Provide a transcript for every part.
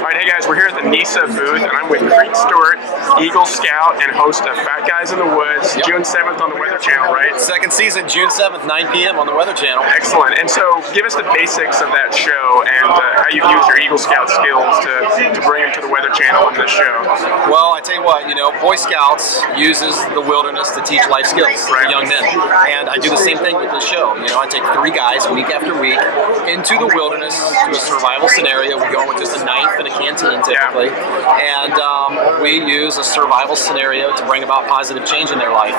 All right, hey guys, we're here at the NISA booth, and I'm with Stewart, Eagle Scout and host of Fat Guys in the Woods, Yep. June 7th on the Weather Channel, right? Second season, June 7th, 9 p.m. on the Weather Channel. Excellent. And so, give us the basics of that show and how you've used your Eagle Scout skills to bring them to the Weather Channel on this show. Well, I tell you what, Boy Scouts uses the wilderness to teach life skills to young men. And I do the same thing with this show. I take 3 guys week after week into the wilderness to a survival scenario. We go with just a knife and a canteen typically. Yeah. And we use a survival scenario to bring about positive change in their life.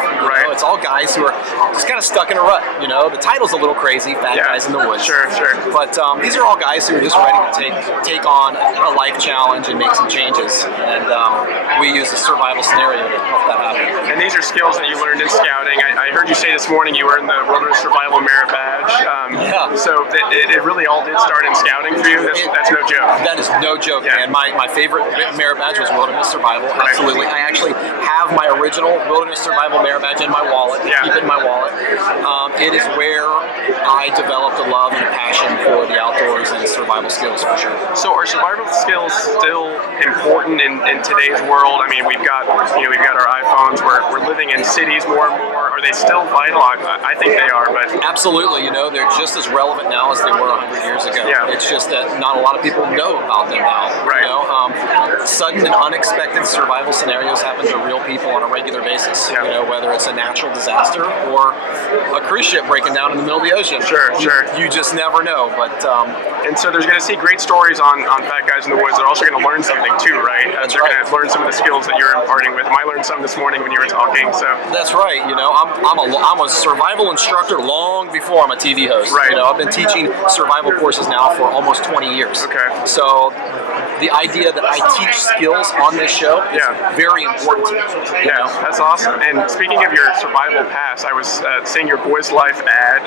It's all guys who are just kind of stuck in a rut. The title's a little crazy, Fat Guys in the Woods. Sure. But these are all guys who are just ready to take on a life challenge and make some changes. And we use a survival scenario to help that happen. And these are skills that you learned in scouting. I heard you say this morning you earned the Wilderness Survival Merit Badge. So it really all did start in scouting for you? That's no joke. That is no joke, man. My favorite merit badge was Wilderness Survival. Absolutely. I actually have my original Wilderness Survival Merit Badge in my wallet. I keep it in my wallet. It is where I developed a love and a passion for the outdoors and survival skills for sure. So are survival skills still important in today's world? I mean, we've got our iPhones. We're living in cities more and more. Are they still vital? I think they are, but absolutely. They're just as relevant now as they were 100 years ago. Yeah. It's just that not a lot of people know about them now. Right. Sudden and unexpected survival scenarios happen to real people on a regular basis. Yeah. Whether it's a natural disaster or a cruise ship breaking down in the middle of the ocean. Sure. You just never know. But and so there's going to see great stories on Fat Guys in the Woods. They're also going to learn something too, right? That's they're right. going to learn some of the skills that you're imparting with them. I learned some this morning when you were talking. So that's right. I'm a survival instructor long before I'm a TV host. Right. I've been teaching survival courses now for almost 20 years. Okay. So the idea that I teach skills on this show is very important to me. Yeah, that's awesome. And speaking of your survival pass, I was seeing your Boys Life ad.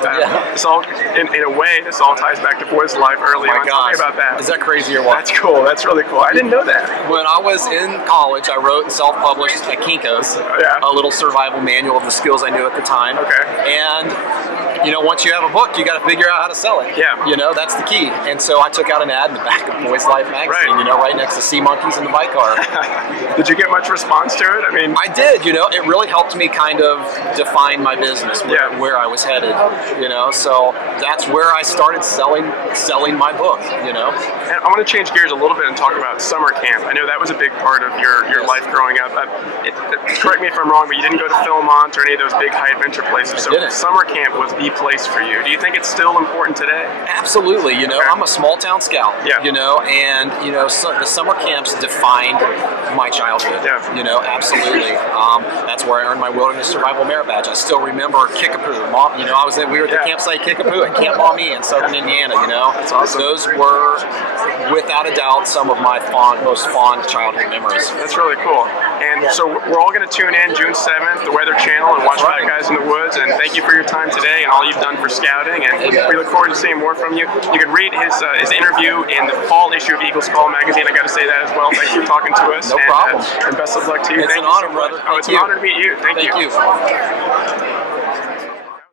This all, in a way, this all ties back to Boys Life early on. Tell me about that. Is that crazy or what? That's cool. That's really cool. I didn't know that. When I was in college, I wrote and self-published at Kinko's a little survival manual of the skills I knew at the time. Okay. And once you have a book, you got to figure out how to sell it. Yeah. That's the key. And so I took out an ad in the back of Boys Life magazine, right next to sea monkeys in the bike car. Did you get much response to it? I mean, I did. It really helped me kind of define my business, where I was headed. So that's where I started selling my book. And I want to change gears a little bit and talk about summer camp. I know that was a big part of your life growing up. Correct me if I'm wrong, but you didn't go to Philmont or any of those big high adventure places. So summer camp was the place for you. Do you think it's still important today? Absolutely. I'm a small town scout. And the summer camps defined my childhood. Absolutely. That's where I earned my Wilderness Survival Merit Badge. I still remember Kickapoo. Mom, we were at the campsite Kickapoo at Camp Maumee in southern Indiana. That's awesome. Those were, without a doubt, some of my most fond childhood memories. That's really cool. And so we're all going to tune in June 7th, the Weather Channel, and watch Fat Guys in the Woods. And thank you for your time today and all you've done for scouting. And we look forward to seeing more from you. You can read his interview in the fall issue of Eagles Call magazine. I got to say that as well. Thanks for talking to us. No problem. And best of luck to you. It's an honor, brother. Oh, it's an honor to meet you. Thank you.